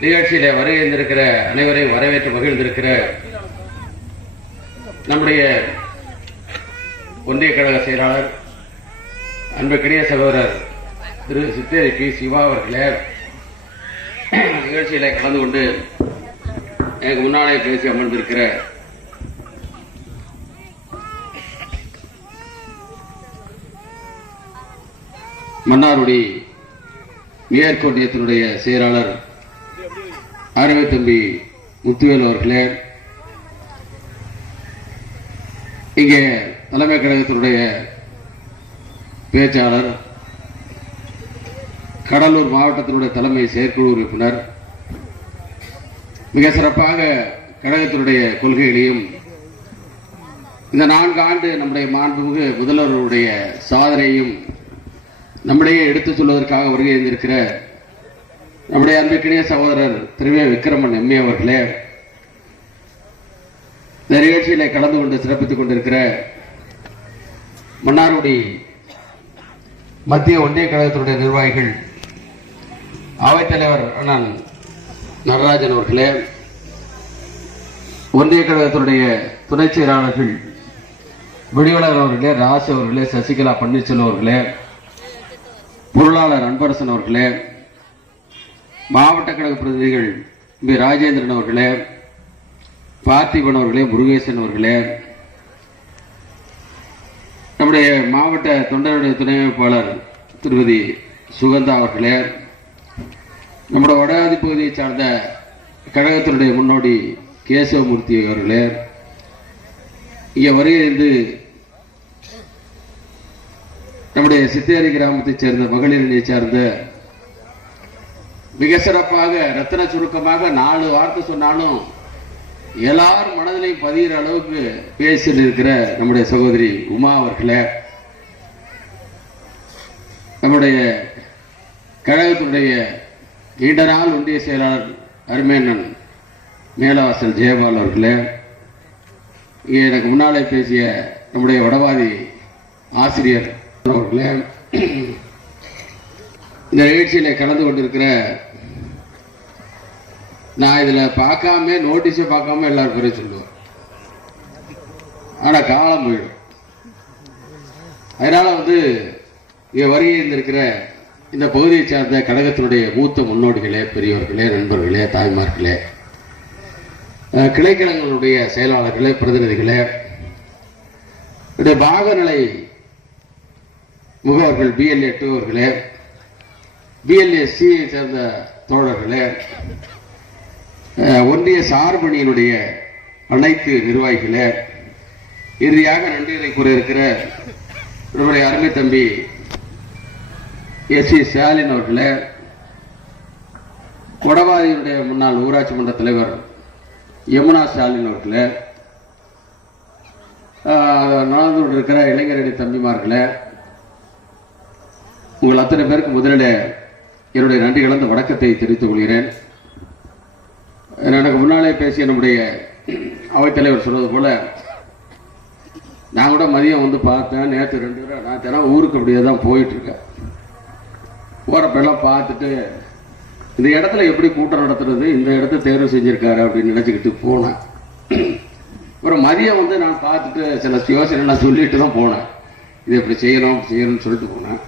நிகழ்ச்சியில வருகின்றிருக்கிற அனைவரையும் வரவேற்று மகிழ்ந்திருக்கிற நம்முடைய ஒன்றிய கழக செயலாளர் அன்புக்கினிய சகோதரர் திரு சித்தேரி பி சிவா அவர்களே நிகழ்ச்சியில கலந்து கொண்டு எனக்கு முன்னாலே பேசி அமர்ந்திருக்கிற மன்னாருடி மேற்கொண்டியத்தினுடைய செயலாளர் அருமை தம்பி முத்துவேல் அவர்களே. இங்கே தலைமை கழகத்தினுடைய பேச்சாளர் கடலூர் மாவட்டத்தினுடைய தலைமை செயற்குழு உறுப்பினர் மிக சிறப்பாக கழகத்தினுடைய கொள்கைகளையும் இந்த நான்கு ஆண்டு நம்முடைய மாண்புமிகு முதல்வருடைய சாதனையும் நம்முடைய எடுத்துச் சொல்வதற்காக வருகை இருந்திருக்கிற நம்முடைய அன்பிற்கினிய சகோதரர் திருவே விக்ரமன் எம்ஏ அவர்களே இந்த நிகழ்ச்சியில கலந்து கொண்டு சிறப்பித்துக் கொண்டிருக்கிற மன்னார்குடி மத்திய ஒன்றிய கழகத்தினுடைய நிர்வாகிகள் அவைத்தலைவர் அண்ணன் நடராஜன் அவர்களே ஒன்றிய கழகத்தினுடைய துணை செயலாளர்கள் விடிவலர் அவர்களே ராஜ் அவர்களே சசிகலா பன்னீர்செல்வம் அவர்களே பொருளாளர் அன்பரசன் அவர்களே மாவட்ட கழக பிரதிநிதிகள் பி ராஜேந்திரன் அவர்களே பார்த்திபன் அவர்களே முருகேசன் அவர்களே நம்முடைய மாவட்ட தொண்டருடைய துணை அமைப்பாளர் திருமதி சுகந்தா அவர்களே நம்முடைய வடாதி பகுதியை சார்ந்த கழகத்தினுடைய முன்னோடி கேசவமூர்த்தி அவர்களே இங்கே வருகிறது நம்முடைய சித்தேரி கிராமத்தைச் சேர்ந்த மகளிர் சார்ந்த மிக சிறப்பாக ரத்தன சுருக்கமாக நாலு வார்த்தை சொன்னாலும் எல்லார் மனதிலையும் பதிகிற அளவுக்கு பேசிட்டு இருக்கிற நம்முடைய சகோதரி உமா அவர்களே நம்முடைய கழகத்தினுடைய நீண்ட நாள் ஒன்றிய செயலாளர் அருமேனன் மேலவாசல் ஜெயபால் அவர்களே இங்கே எனக்கு முன்னாலே பேசிய நம்முடைய வடவாதி ஆசிரியர் அவர்களே இந்த நிகழ்ச்சியில் கலந்து கொண்டிருக்கிற நான் இதுல பார்க்காம நோட்டீஸை பார்க்காம எல்லாரும் குறை சொல்லுவோம் ஆனா காலம் போயிடும். அதனால வந்து இங்க வருகை இருந்திருக்கிற இந்த பகுதியை சார்ந்த கழகத்தினுடைய மூத்த முன்னோடிகளே பெரியவர்களே நண்பர்களே தாய்மார்களே அஹ், கிளைக்கழகங்களுடைய செயலாளர்களே பிரதிநிதிகளே பாகநிலை முகவர்கள் பிஎல்ஏ டூவர்களே பிஎல்ஏ சி சேர்ந்த தோழர்களே ஒன்றிய சார்பணியினுடைய அனைத்து நிர்வாகிகளே இறுதியாக நன்றிகளை கூற இருக்கிற நம்முடைய அருமை தம்பி எஸ் சி ஸ்டாலின் அவர்களே கொடவாதியுடைய முன்னாள் ஊராட்சி மன்ற தலைவர் யமுனா ஸ்டாலின் அவர்களே நடந்து கொண்டிருக்கிற இளைஞரணி தம்பிமார்களே உங்கள் அத்தனை பேருக்கு முதலில் என்னுடைய நன்றி கலந்த வணக்கத்தை தெரிவித்துக் கொள்கிறேன். எனக்கு முன்னாலே பேசிய நம்முடைய அவைத்தலைவர் சொன்னது போல நான் கூட மதியம் வந்து பார்த்தேன் நேற்று ரெண்டு பேரும் நான் தினம் ஊருக்கு அப்படியே தான் போயிட்டு இருக்கேன் போறப்பெல்லாம் பார்த்துட்டு இந்த இடத்துல எப்படி கூட்டம் நடத்துறது இந்த இடத்த தேர்வு செஞ்சிருக்காரு அப்படின்னு நினைச்சுக்கிட்டு போனேன். அப்புறம் மதியம் வந்து நான் பார்த்துட்டு சில யோசனைலாம் சொல்லிட்டு தான் போனேன். இது இப்படி செய்யணும் அப்படி செய்யணும்னு சொல்லிட்டு போனேன்.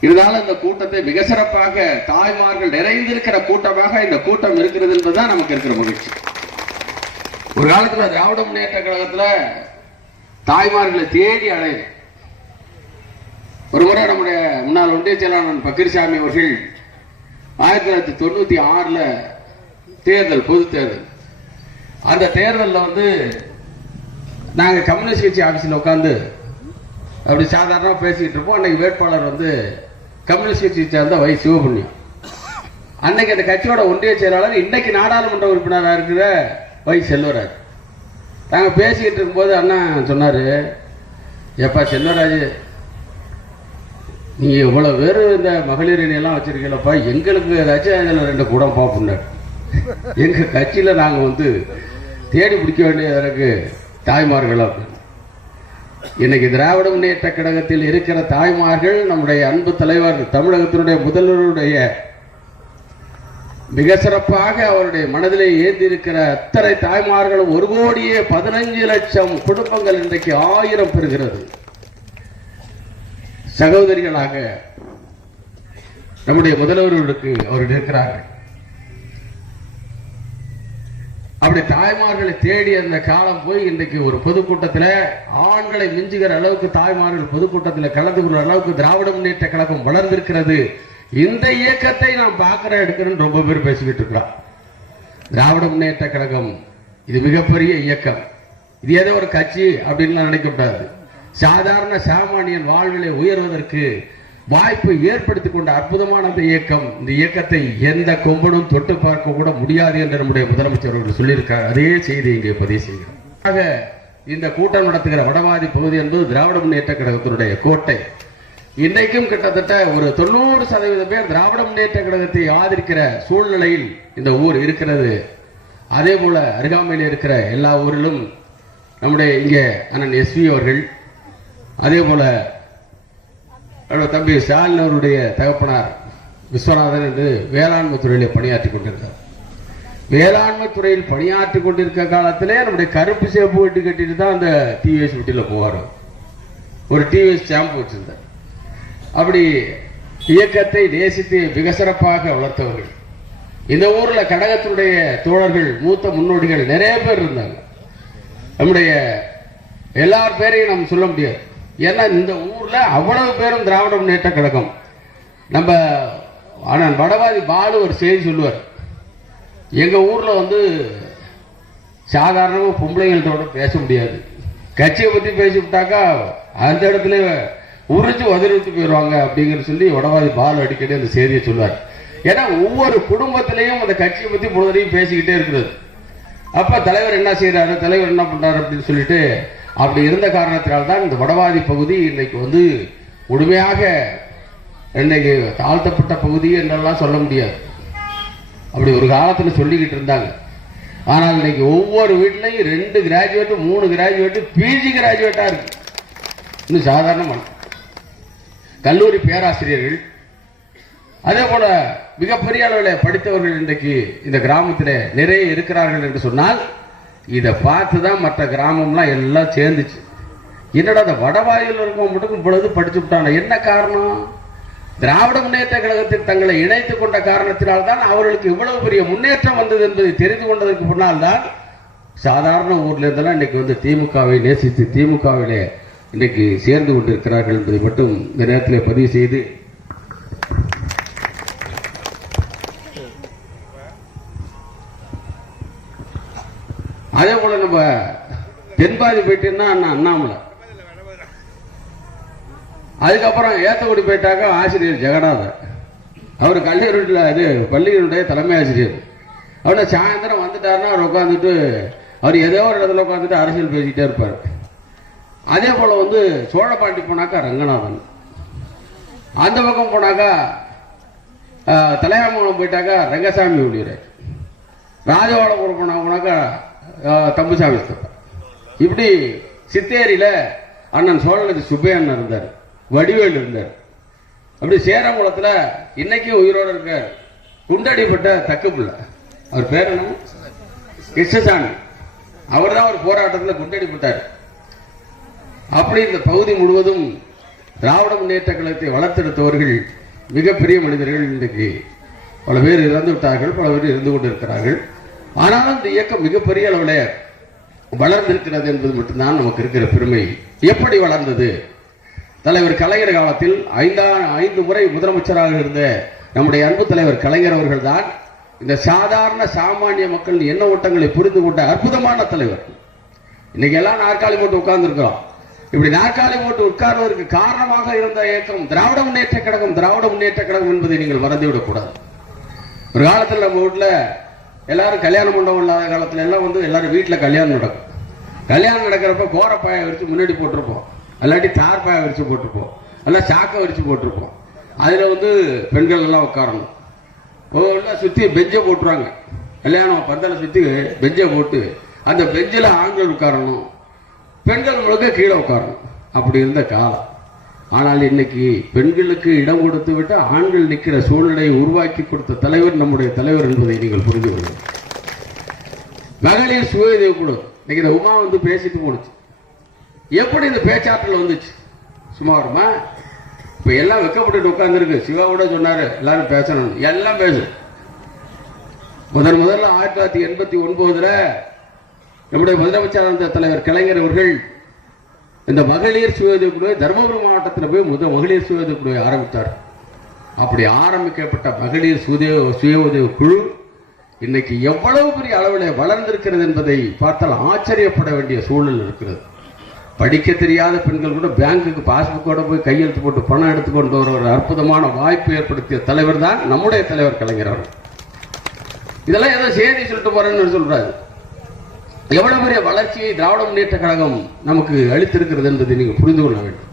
இருந்தாலும் இந்த கூட்டத்தை மிக சிறப்பாக தாய்மார்கள் நிறைந்திருக்கிற கூட்டமாக இந்த கூட்டம் இருக்கிறது என்பதுதான் நமக்கு இருக்கிற மகிழ்ச்சி. ஒரு காலத்துல திராவிட முன்னேற்ற கழகத்துல தாய்மார்களை தேடி அலையும் ஒரு முறை நம்முடைய முன்னாள் ஒன்றிய செயலாளர் பக்கீர்சாமி அவர்கள் ஆயிரத்தி தொள்ளாயிரத்தி தொண்ணூத்தி ஆறுல தேர்தல் பொது தேர்தல். அந்த தேர்தலில் வந்து நாங்க கம்யூனிஸ்ட் கட்சி ஆஃபீஸில் உட்காந்து அப்படி சாதாரணமாக பேசிக்கிட்டு இருப்போம். அன்னைக்கு வேட்பாளர் வந்து கம்யூனிஸ்ட் கட்சியை சேர்ந்த வை. சிவபுண்ணியம் அன்னைக்கு அந்த கட்சியோட ஒன்றிய செயலாளர் இன்னைக்கு நாடாளுமன்ற உறுப்பினராக இருக்கிற வை. செல்வராஜ். நாங்கள் பேசிக்கிட்டு இருக்கும்போது அண்ணா சொன்னார் எப்பா செல்வராஜ் நீங்கள் இவ்வளோ பேர் இந்த மகளிர் அணியெல்லாம் வச்சுருக்கீங்களப்பா எங்களுக்கு ஏதாச்சும் அதில் ரெண்டு கூடம் பார்ப்போம்னாரு. எங்கள் கட்சியில் நாங்கள் வந்து தேடி பிடிக்க வேண்டியது எனக்கு தாய்மார்கள் அப்படின்னு. இன்னைக்கு திராவிட முன்னேற்ற கழகத்தில் இருக்கிற தாய்மார்கள் நம்முடைய அன்பு தலைவர் தமிழகத்தினுடைய முதல்வருடைய மிக சிறப்பாக அவருடைய மனதிலே ஏந்தி இருக்கிற அத்தனை தாய்மார்களும் ஒரு கோடியே பதினஞ்சு லட்சம் குடும்பங்கள் இன்றைக்கு ஆயிரம் பெறுகிறது. சகோதரிகளாக நம்முடைய முதல்வர்களுக்கு அவர்கள் இருக்கிறார்கள். அப்படி தாய்மார்களை தேடி அந்த காலம் போய் இன்றைக்கு ஒரு பொதுக்கூட்டத்தில் ஆண்களை மிஞ்சுகிற அளவுக்கு தாய்மார்கள் பொதுக்கூட்டத்தில் கலந்து கொள்கிற அளவுக்கு திராவிட முன்னேற்ற கழகம் வளர்ந்திருக்கிறது. இந்த இயக்கத்தை நான் பார்க்குற எடுக்கிறேன்னு ரொம்ப பேர் பேசிக்கிட்டு இருக்கிறோம் திராவிட முன்னேற்ற கழகம் இது மிகப்பெரிய இயக்கம். இது ஏதோ ஒரு கட்சி அப்படின்லாம் நினைக்கக்கூடாது சாதாரண சாமானியன் வாழ்விலை உயர்வதற்கு வாய்ப்பை ஏற்படுத்தி கொண்ட அற்புதமான இந்த இயக்கம் இந்த இயக்கத்தை எந்த கொம்பனும் தொட்டு பார்க்க கூட முடியாது என்று நம்முடைய முதலமைச்சர் அவர்கள் சொல்லியிருக்கார். அதே செய்தி இங்கே பதிவு செய்கிறார். ஆக இந்த கூட்டம் நடத்துகிற வடவாதி பகுதி என்பது திராவிட முன்னேற்ற கழகத்தினுடைய கோட்டை. இன்றைக்கும் கிட்டத்தட்ட ஒரு தொண்ணூறு சதவீதம் பேர் திராவிட முன்னேற்ற கழகத்தை ஆதரிக்கிற சூழ்நிலையில் இந்த ஊர் இருக்கிறது. அதே போல அருகாமையில் இருக்கிற எல்லா ஊரிலும் நம்முடைய இங்கே அண்ணன் எஸ்வி அவர்கள் அதே போல என்னோட தம்பி ஸ்டாலின் அவருடைய தகப்பனார் விஸ்வநாதன் என்று வேளாண்மை துறையிலே பணியாற்றி கொண்டிருந்தார். வேளாண்மை துறையில் பணியாற்றி கொண்டிருக்க காலத்திலே நம்முடைய கருப்பு சேப்பு வெட்டி கட்டிட்டு தான் அந்த டிவிஎஸ் வீட்டில் போவார். ஒரு டிவிஎஸ் ஸ்டாம்ப் வச்சிருந்தார். அப்படி இயக்கத்தை நேசித்து மிக சிறப்பாக வளர்த்தவர்கள். இந்த ஊரில் கடகத்தினுடைய தோழர்கள் மூத்த முன்னோடிகள் நிறைய பேர் இருந்தாங்க. நம்முடைய எல்லார் பேரையும் நம்ம சொல்ல முடியாது. ஏன்னா இந்த ஊர்ல அவ்வளவு பேரும் திராவிட முன்னேற்ற கழகம். நம்ம ஆனால் வடவாதி பாலு ஒரு செய்தி சொல்லுவார். எங்க ஊர்ல வந்து சாதாரணமாக பொம்பளைங்களோட பேச முடியாது. கட்சியை பற்றி பேசிவிட்டாக்கா அந்த இடத்துல உறிஞ்சு உதறிவிட்டு போயிடுவாங்க அப்படிங்கிற சொல்லி வடவாதி பாலு அடிக்கடி அந்த செய்தியை சொல்லுவார். ஏன்னா ஒவ்வொரு குடும்பத்திலையும் அந்த கட்சியை பற்றி பொழுதையும் பேசிக்கிட்டே இருக்கிறது. அப்போ தலைவர் என்ன செய்கிறாரு தலைவர் என்ன பண்ணுறாரு அப்படின்னு சொல்லிட்டு அப்படி இருந்த காரணத்தினால்தான் தான் இந்த வடவாதி பகுதி இன்னைக்கு வந்து முழுமையாக இன்னைக்கு தாழ்த்தப்பட்ட பகுதி என்றெல்லாம் சொல்ல முடியாது. அப்படி ஒரு காலத்தில் சொல்லிக்கிட்டு இருந்தாங்க. ஆனால் இன்னைக்கு ஒவ்வொரு வீட்லையும் ரெண்டு கிராஜுவேட்டு மூணு கிராஜுவேட்டு பிஜி கிராஜுவேட்டாக இருக்கு. இன்னும் சாதாரணமான கல்லூரி பேராசிரியர்கள் அதே போல மிகப்பெரிய அளவில் படித்தவர்கள் இன்றைக்கு இந்த கிராமத்தில் நிறைய இருக்கிறார்கள் என்று சொன்னால் இதை பார்த்து தான் மற்ற கிராமம்லாம் எல்லாம் சேர்ந்துச்சு. என்னடா அந்த வடவாயில் இருக்கும் மட்டும் பொழுது படிச்சு விட்டாங்க என்ன காரணம்? திராவிட முன்னேற்ற கழகத்தில் தங்களை இணைத்துக் கொண்ட காரணத்தினால்தான் அவர்களுக்கு இவ்வளவு பெரிய முன்னேற்றம் வந்தது என்பதை தெரிந்து கொண்டதற்கு முன்னால் தான் சாதாரண ஊர்ல இருந்தெல்லாம் இன்னைக்கு வந்து திமுகவை நேசித்து திமுகவிலே இன்னைக்கு சேர்ந்து கொண்டிருக்கிறார்கள் என்பதை மட்டும் இந்த நேரத்தில் பதிவு செய்து தென்பாதி அண்ணா அண்ணாமலை. அதுக்கப்புறம் ஏத்தக்குடி போயிட்டாக்க ஆசிரியர் ஜெகநாதன் அவர் கல்லூரியில் இது பள்ளியினுடைய தலைமை ஆசிரியர். அவனை சாயந்தரம் வந்துட்டாருன்னா அவர் உட்காந்துட்டு அவர் ஏதோ ஒரு இடத்துல உட்காந்துட்டு அரசியல் பேசிக்கிட்டே இருப்பார். அதே போல வந்து சோழபாண்டி போனாக்கா ரங்கநாதன். அந்த பக்கம் போனாக்கா ஆஹ், தலையாமங்கலம் போயிட்டாக்கா ரங்கசாமி ஊழியர் ராஜவாளபுரம் போனாக்கா தம்புசாமி சித்தப்பா. இப்படி சித்தேரியில அண்ணன் சோழனுக்கு சுப்பையண்ணன் இருந்தார் வடிவேல் இருந்தார். அப்படி சேரங்குளத்துல இன்னைக்கும் உயிரோடு இருக்கார். குண்டடிப்பட்ட தக்கு பிள்ளை அவர் பேர் என்ன? கிருஷ்ணசாமி. அவர் தான் ஒரு போராட்டத்தில் குண்டடிப்பட்டார். அப்படி இந்த பகுதி முழுவதும் திராவிட முன்னேற்ற கழகத்தை வளர்த்தெடுத்தவர்கள் மிகப்பெரிய மனிதர்கள் இன்றைக்கு. பல பேர் இறந்து விட்டார்கள் பல பேர் இருந்து கொண்டிருக்கிறார்கள். ஆனாலும் இந்த இயக்கம் மிகப்பெரிய அளவில் வளர்ந்திருக்கிறது என்பது மட்டும்தான் நமக்கு இருக்கிற பெருமை. எப்படி வளர்ந்தது? தலைவர் கலைஞர் காலத்தில் ஐந்தா ஐந்து முறை முதலமைச்சராக இருந்த நம்முடைய அன்பு தலைவர் கலைஞர் அவர்கள் தான் இந்த சாதாரண சாமானிய மக்கள் எண்ண ஓட்டங்களை புரிந்து கொண்ட அற்புதமான தலைவர். இன்னைக்கு எல்லாம் நாற்காலி போட்டு உட்கார்ந்துருக்கிறோம். இப்படி நாற்காலி போட்டு உட்கார்வதற்கு காரணமாக இருந்த இயக்கம் திராவிட முன்னேற்ற கழகம். திராவிட முன்னேற்ற கழகம் என்பதை நீங்கள் மறந்துவிடக்கூடாது ஒரு காலத்தில் நம்ம வீட்டில் எல்லாரும் கல்யாண மண்டபம் இல்லாத காலத்துல எல்லாம் வந்து எல்லாரும் வீட்டில் கல்யாணம் நடக்கும். கல்யாணம் நடக்கிறப்ப கோரப்பாயை விரிச்சு முன்னாடி போட்டிருப்போம். இல்லாட்டி தார் பாயை விரிச்சு போட்டிருப்போம். எல்லாம் சாக்கை விரிச்சு போட்டிருப்போம். அதில் வந்து பெண்கள் எல்லாம் உட்காரணும். ஒவ்வொன்றா சுற்றி பெஞ்சை போட்டுருவாங்க. கல்யாணம் பந்தலை சுற்றி பெஞ்சை போட்டு அந்த பெஞ்சில் ஆண்கள் உட்காரணும். பெண்கள் முழுக்க கீழே உட்காரணும். அப்படி இருந்த காலம். ஆனால் இன்னைக்கு பெண்களுக்கு இடம் கொடுத்து விட்டு ஆண்கள் நிற்கிற சூழ்நிலையை உருவாக்கி கொடுத்த தலைவர் நம்முடைய தலைவர் என்பதை நீங்கள் புரிந்து கொள்ளுங்கள். மகளிர் சுய குழு. இன்னைக்கு இந்த உமா வந்து பேசிட்டு போனுச்சு எப்படி இந்த பேச்சாற்றல் வந்துச்சு? சும்மா வருமா இப்ப எல்லாம் வெக்கப்பட்டு உட்கார்ந்துருக்கு. சிவா கூட சொன்னாரு எல்லாரும் பேசணும். எல்லாம் பேசும் முதன் முதல்ல ஆயிரத்தி தொள்ளாயிரத்தி எண்பத்தி ஒன்பதுல நம்முடைய முதலமைச்சர் தலைவர் கலைஞர் அவர்கள் இந்த மகளிர் சுய குழுவை தருமபுரி மாவட்டத்தில் போய் முதல் மகளிர் சுயோதய குழுவை ஆரம்பித்தார் அப்படி ஆரம்பிக்கப்பட்ட மகளிர் சுய சுய உதவி குழு இன்னைக்கு எவ்வளவு பெரிய அளவில் வளர்ந்திருக்கிறது என்பதை பார்த்தால் ஆச்சரியப்பட வேண்டிய சூழல் இருக்கிறது. படிக்க தெரியாத பெண்கள் கூட பேங்குக்கு பாஸ்புக்கோட போய் கையெழுத்து போட்டு பணம் எடுத்துக்கொண்டு வர ஒரு அற்புதமான வாய்ப்பு ஏற்படுத்திய தலைவர் தான் நம்முடைய தலைவர் கலைஞர் இதெல்லாம் ஏதோ செய்தி சொல்லிட்டு போறேன்னு சொல்றாரு. எவ்வளவு பெரிய வளர்ச்சியை திராவிட முன்னேற்ற கழகம் நமக்கு அளித்திருக்கிறது என்பதை நீங்கள் புரிந்து கொள்ள வேண்டும்.